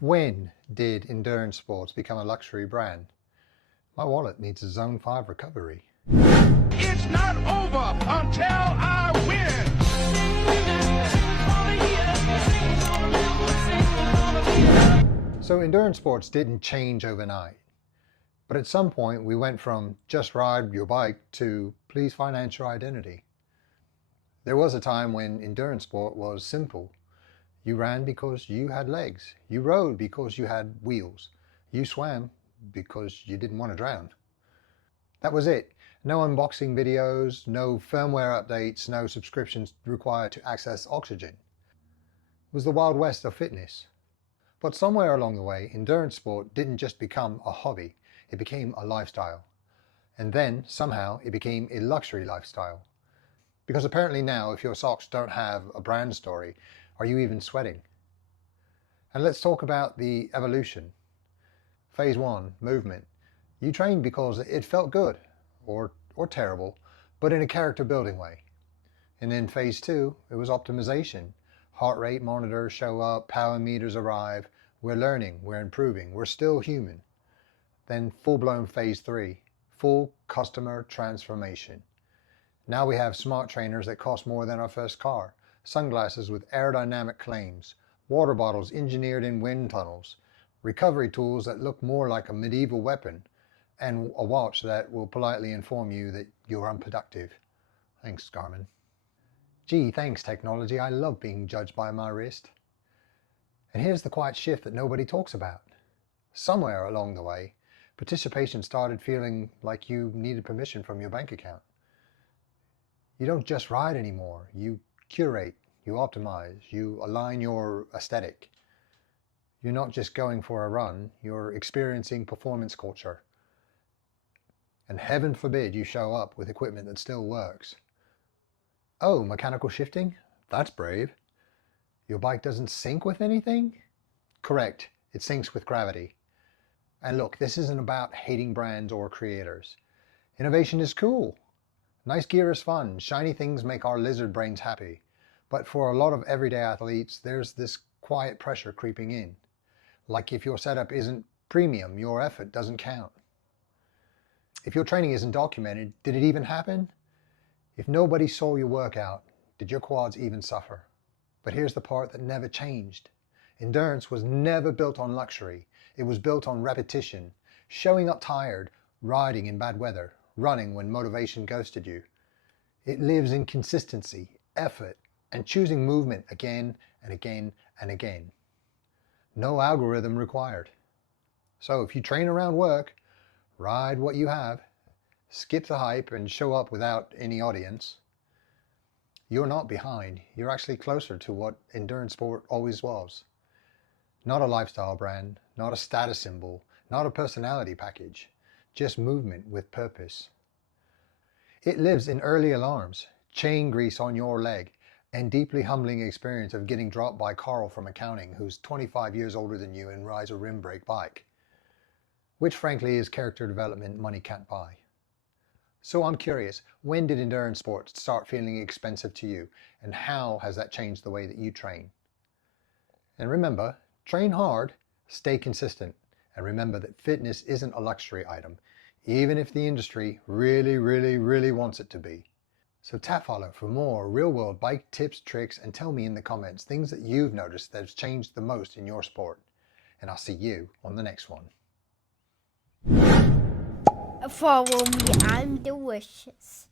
When did endurance sports become a luxury brand? My wallet needs a Zone 5 recovery. It's not over until I win. So endurance sports didn't change overnight. But at some point we went from just ride your bike to please finance your identity. There was a time when endurance sport was simple. You ran because you had legs. You rode because you had wheels. You swam because you didn't want to drown. That was it. No unboxing videos, no firmware updates, no subscriptions required to access oxygen. It was the Wild West of fitness. But somewhere along the way, endurance sport didn't just become a hobby, it became a lifestyle. And then, somehow, it became a luxury lifestyle. Because apparently now, if your socks don't have a brand story, are you even sweating? And let's talk about the evolution. Phase 1, movement. You trained because it felt good, or terrible, but in a character building way. And then phase 2, it was optimization. Heart rate monitors show up, power meters arrive, we're learning, we're improving, we're still human. Then full-blown phase 3, full customer transformation. Now we have smart trainers that cost more than our first car, sunglasses with aerodynamic claims, water bottles engineered in wind tunnels, recovery tools that look more like a medieval weapon, and a watch that will politely inform you that you're unproductive. Thanks, Garmin. Gee, thanks technology, I love being judged by my wrist. And here's the quiet shift that nobody talks about. Somewhere along the way, participation started feeling like you needed permission from your bank account. You don't just ride anymore, you curate, you optimize, you align your aesthetic. You're not just going for a run, you're experiencing performance culture. And heaven forbid you show up with equipment that still works. Oh, mechanical shifting? That's brave. Your bike doesn't sync with anything? Correct, it syncs with gravity. And look, this isn't about hating brands or creators. Innovation is cool. Nice gear is fun. Shiny things make our lizard brains happy. But for a lot of everyday athletes, there's this quiet pressure creeping in. Like if your setup isn't premium, your effort doesn't count. If your training isn't documented, did it even happen? If nobody saw your workout, did your quads even suffer? But here's the part that never changed. Endurance was never built on luxury. It was built on repetition, showing up tired, riding in bad weather, running when motivation ghosted you. It lives in consistency, effort, and choosing movement again and again and again. No algorithm required. So if you train around work, ride what you have, skip the hype and show up without any audience, you're not behind. You're actually closer to what endurance sport always was. Not a lifestyle brand, not a status symbol, not a personality package. Just movement with purpose. It lives in early alarms, chain grease on your leg, and deeply humbling experience of getting dropped by Carl from accounting, who's 25 years older than you and rides a rim brake bike. Which frankly is character development money can't buy. So I'm curious, when did endurance sports start feeling expensive to you, and how has that changed the way that you train? And remember, train hard, stay consistent. And remember that fitness isn't a luxury item, even if the industry really wants it to be. So tap follow for more real-world bike tips, tricks, and tell me in the comments things that you've noticed that has changed the most in your sport. And I'll see you on the next one. Follow me, I'm delicious.